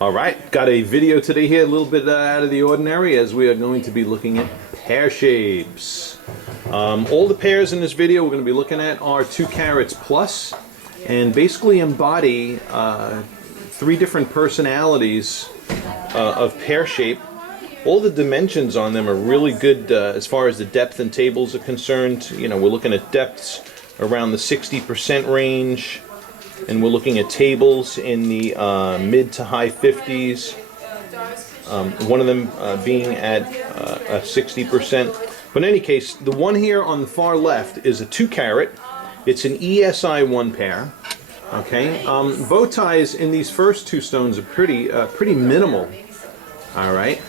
Alright, got a video today here, a little bit out of the ordinary, as we are going to be looking at pear shapes. All the pears in this video we're going to be looking at are 2 carats plus, and basically embody 3 different personalities of pear shape. All the dimensions on them are really good as far as the depth and tables are concerned. You know, we're looking at depths around the 60% range, and we're looking at tables in the mid to high 50s. One of them being at 60%. But in any case, the one here on the far left is a 2 carat. It's an ESI1 pair. Okay, bow ties in these first 2 stones are pretty minimal. All right,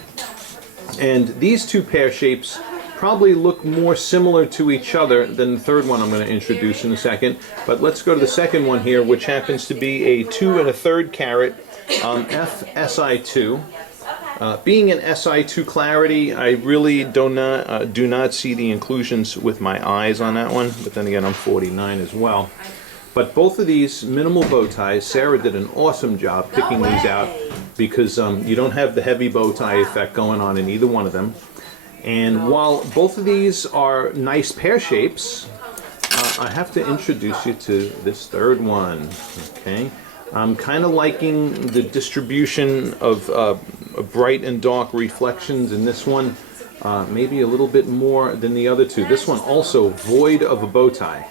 and these 2 pear shapes probably look more similar to each other than the third one I'm going to introduce in a second. But let's go to the second one here, which happens to be a 2 1/3 carat FSI2. Being an SI2 clarity, I really do not see the inclusions with my eyes on that one. But then again, I'm 49 as well. But both of these minimal bow ties, Sarah did an awesome job picking these out, because you don't have the heavy bow tie effect going on in either one of them. And while both of these are nice pear shapes, I have to introduce you to this third one. Okay, I'm kind of liking the distribution of bright and dark reflections in this one, maybe a little bit more than the other 2. This one also void of a bow tie.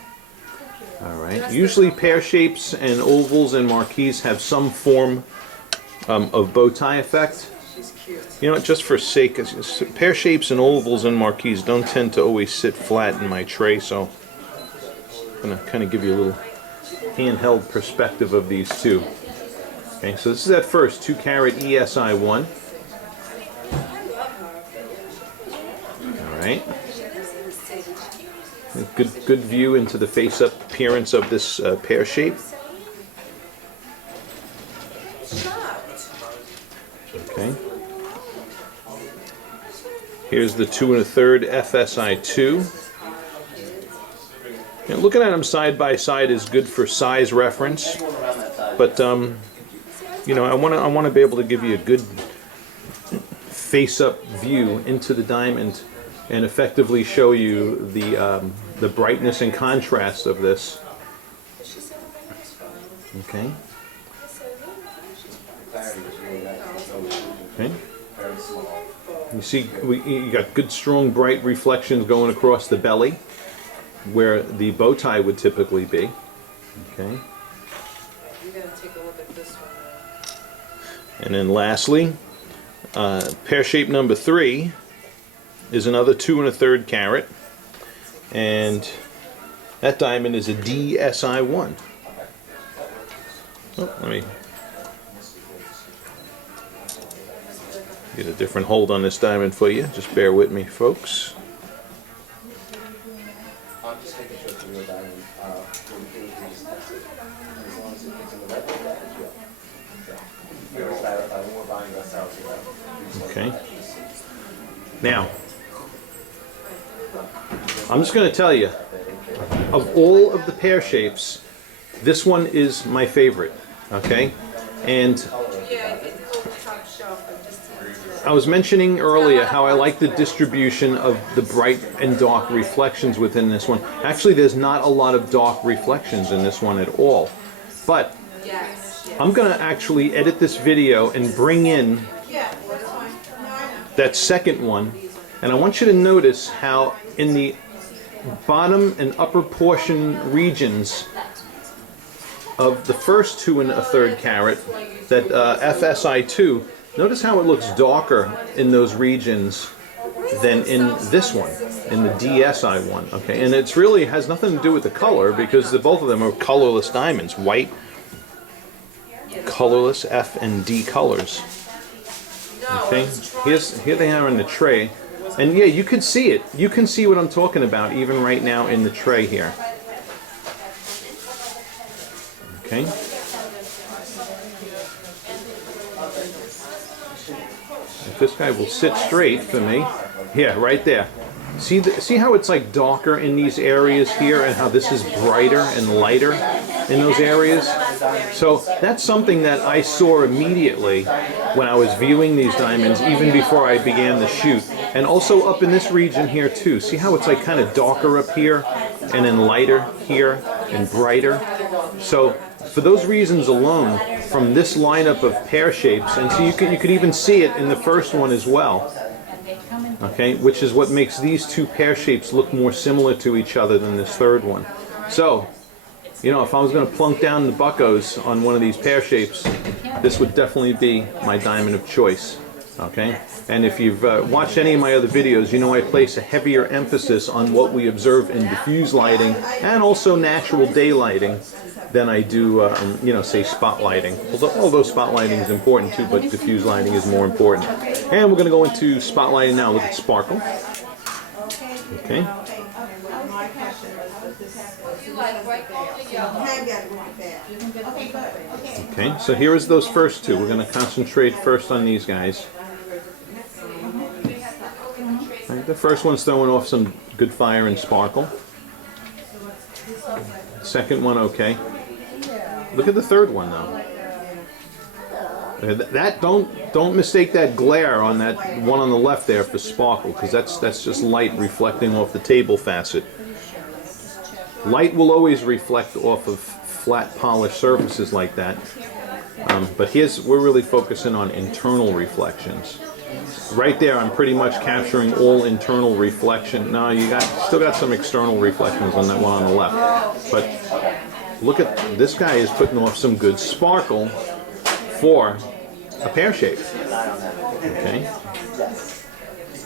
Alright, usually pear shapes and ovals and marquise have some form of bow tie effect. You know, just for sake, pear shapes and ovals and marquise don't tend to always sit flat in my tray, so I'm going to kind of give you a little handheld perspective of these 2. Okay, so this is at first 2 carat ESI1. Alright. Good view into the face-up appearance of this pear shape. Okay. Here's the 2 1/3 FSI2. And looking at them side by side is good for size reference, but you know, I want to be able to give you a good face-up view into the diamond and effectively show you the brightness and contrast of this. Okay. Okay. You see, you got good, strong, bright reflections going across the belly, where the bow tie would typically be. Okay. And then lastly, pear shape number 3 is another 2 1/3 carat, and that diamond is a DSI1. Oh, let me get a different hold on this diamond for you. Just bear with me, folks. Okay. Now, I'm just going to tell you, of all of the pear shapes, this one is my favorite. Okay, and I was mentioning earlier how I like the distribution of the bright and dark reflections within this one. Actually, there's not a lot of dark reflections in this one at all. But I'm going to actually edit this video and bring in that second one. And I want you to notice how in the bottom and upper portion regions of the first 2 1/3 carat, that FSI2, notice how it looks darker in those regions than in this one, in the DSI1. Okay, and it's really has nothing to do with the color, because both of them are colorless diamonds, white, colorless F and D colors. Okay, here they are in the tray, and yeah, you can see it. You can see what I'm talking about even right now in the tray here. Okay. If this guy will sit straight for me, yeah, right there. See how it's like darker in these areas here, and how this is brighter and lighter in those areas? So that's something that I saw immediately when I was viewing these diamonds, even before I began the shoot. And also up in this region here too. See how it's like kind of darker up here and then lighter here and brighter? So for those reasons alone, from this lineup of pear shapes, and so you could even see it in the first one as well. Okay, which is what makes these two pear shapes look more similar to each other than this third one. So, you know, if I was going to plunk down the buckos on one of these pear shapes, this would definitely be my diamond of choice. Okay, and if you've watched any of my other videos, you know I place a heavier emphasis on what we observe in diffuse lighting and also natural daylighting than I do, you know, say spotlighting. Although spotlighting is important too, but diffuse lighting is more important. And we're going to go into spotlighting now. Look at sparkle. Okay. Okay, so here is those first two. We're going to concentrate first on these guys. Right, the first one's throwing off some good fire and sparkle. Second one, okay. Look at the third one though. That don't mistake that glare on that one on the left there for sparkle, because that's just light reflecting off the table facet. Light will always reflect off of flat polished surfaces like that. But we're really focusing on internal reflections. Right there, I'm pretty much capturing all internal reflection. Now still got some external reflections on that one on the left. But look at this guy is putting off some good sparkle for a pear shape. Okay.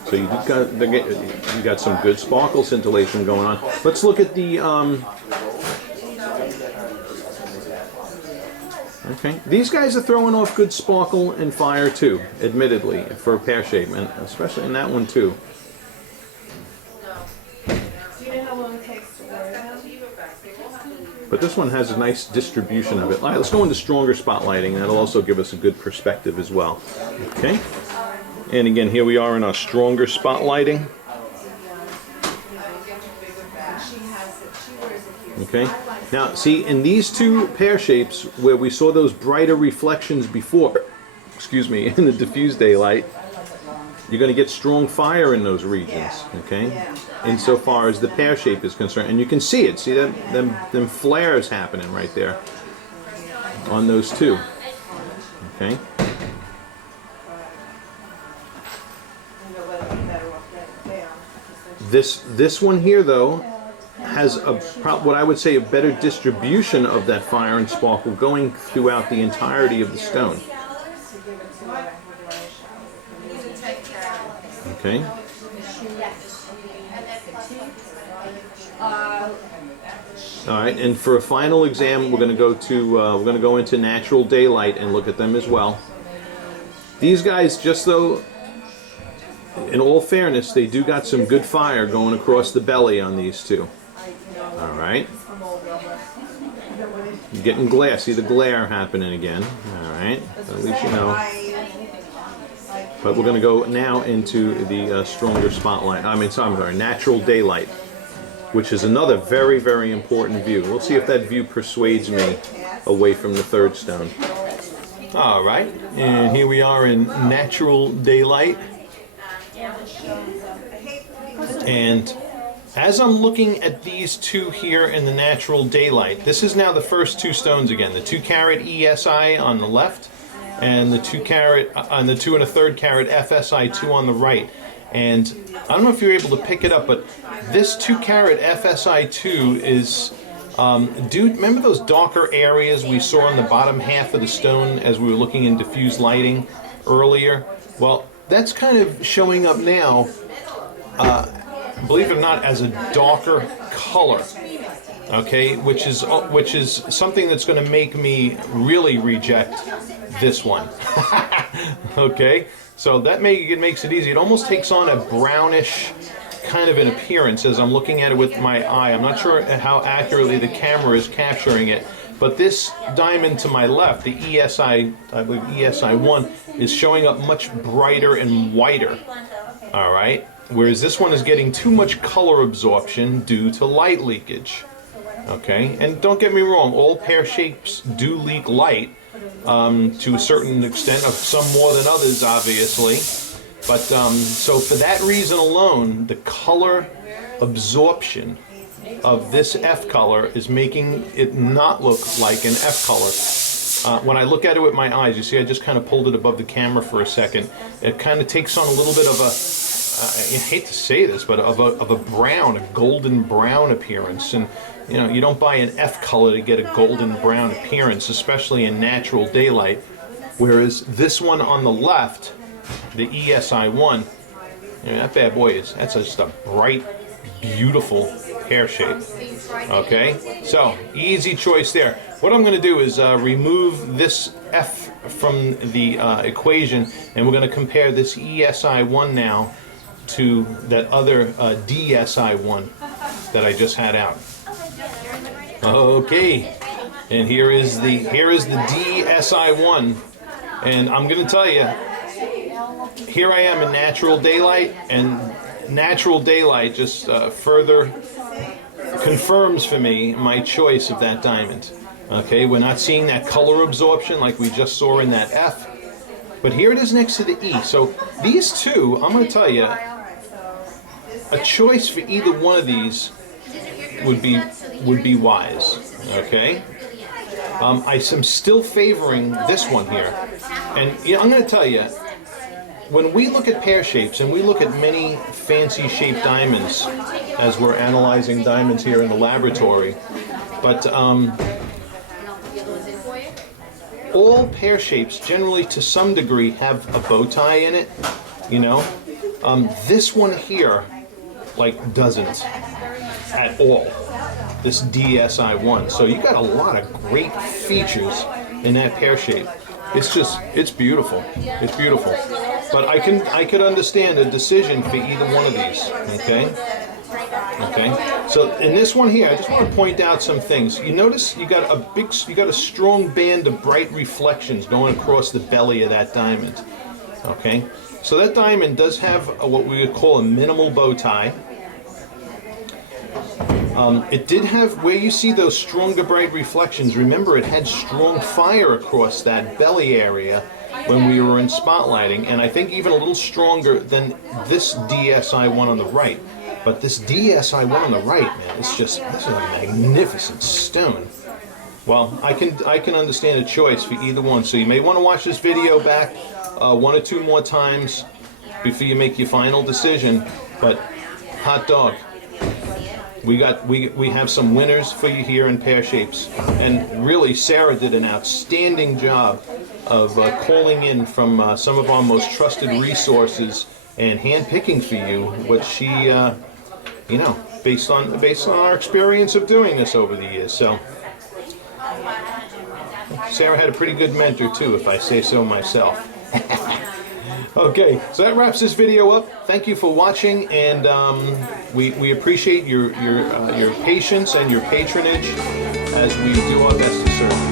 So you got some good sparkle scintillation going on. Let's look at the okay. These guys are throwing off good sparkle and fire too, admittedly, for a pear shape, and especially in that one too. But this one has a nice distribution of it. All right, let's go into stronger spotlighting. That'll also give us a good perspective as well. Okay. And again, here we are in our stronger spotlighting. Okay. Now, see, in these two pear shapes, where we saw those brighter reflections before, excuse me, in the diffuse daylight, you're going to get strong fire in those regions, okay? Insofar as the pear shape is concerned. And you can see it. See them flares happening right there on those two, okay? This one here, though, has what I would say a better distribution of that fire and sparkle going throughout the entirety of the stone. Okay. All right, and for a final exam, we're going to go into natural daylight and look at them as well. These guys, just though, in all fairness, they do got some good fire going across the belly on these two. All right. You're getting glare. See the glare happening again. All right. At least you know. But we're going to go now into the stronger spotlight. Sorry, natural daylight, which is another very, very important view. We'll see if that view persuades me away from the third stone. All right. And here we are in natural daylight. And as I'm looking at these two here in the natural daylight, this is now the first two stones again, the 2 carat ESI on the left and the 2 carat on the 2 1/3 carat FSI2 on the right. And I don't know if you're able to pick it up, but this 2 carat FSI2 is remember those darker areas we saw on the bottom half of the stone as we were looking in diffuse lighting earlier? Well, that's kind of showing up now, believe it or not, as a darker color, okay, which is something that's going to make me really reject this one. Okay, so that makes it easy. It almost takes on a brownish kind of an appearance as I'm looking at it with my eye. I'm not sure how accurately the camera is capturing it, but this diamond to my left, the ESI, I believe ESI1, is showing up much brighter and whiter. All right, whereas this one is getting too much color absorption due to light leakage. Okay, and don't get me wrong, all pear shapes do leak light to a certain extent, some more than others, obviously. But so for that reason alone, the color absorption of this F color is making it not look like an F color. When I look at it with my eyes, you see I just kind of pulled it above the camera for a second. It kind of takes on a little bit of a, I hate to say this, but of a brown, a golden brown appearance. And you know, you don't buy an F color to get a golden brown appearance, especially in natural daylight. Whereas this one on the left, the ESI1, that bad boy that's just a bright, beautiful pear shape. Okay, so easy choice there. What I'm going to do is remove this F from the equation, and we're going to compare this ESI1 now to that other DSI1 that I just had out. Okay, and here is the DSI1, and I'm going to tell you, here I am in natural daylight, and natural daylight just further confirms for me my choice of that diamond. Okay, we're not seeing that color absorption like we just saw in that F, but here it is next to the E. So these two, I'm going to tell you, a choice for either one of these would be wise. Okay, I am still favoring this one here, and you know, I'm going to tell you, when we look at pear shapes and we look at many fancy shaped diamonds, as we're analyzing diamonds here in the laboratory, but all pear shapes generally to some degree have a bow tie in it, you know. This one here like doesn't at all, this DSI1. So you got a lot of great features in that pear shape. It's beautiful. It's beautiful. But I could understand a decision for either one of these. Okay. Okay. So in this one here, I just want to point out some things. You notice you got a strong band of bright reflections going across the belly of that diamond. Okay. So that diamond does have what we would call a minimal bow tie. It did have, where you see those stronger bright reflections, remember it had strong fire across that belly area when we were in spotlighting, and I think even a little stronger than this DSI1 on the right. But this DSI1 on the right, man, this is a magnificent stone. Well, I can understand a choice for either one, so you may want to watch this video back one or two more times before you make your final decision. But hot dog, we have some winners for you here in pear shapes, and really Sarah did an outstanding job of calling in from some of our most trusted resources and hand-picking for you what she, you know, based on our experience of doing this over the years. So Sarah had a pretty good mentor too, if I say so myself. Okay, so that wraps this video up. Thank you for watching, and we appreciate your patience and your patronage as we do our best to serve you.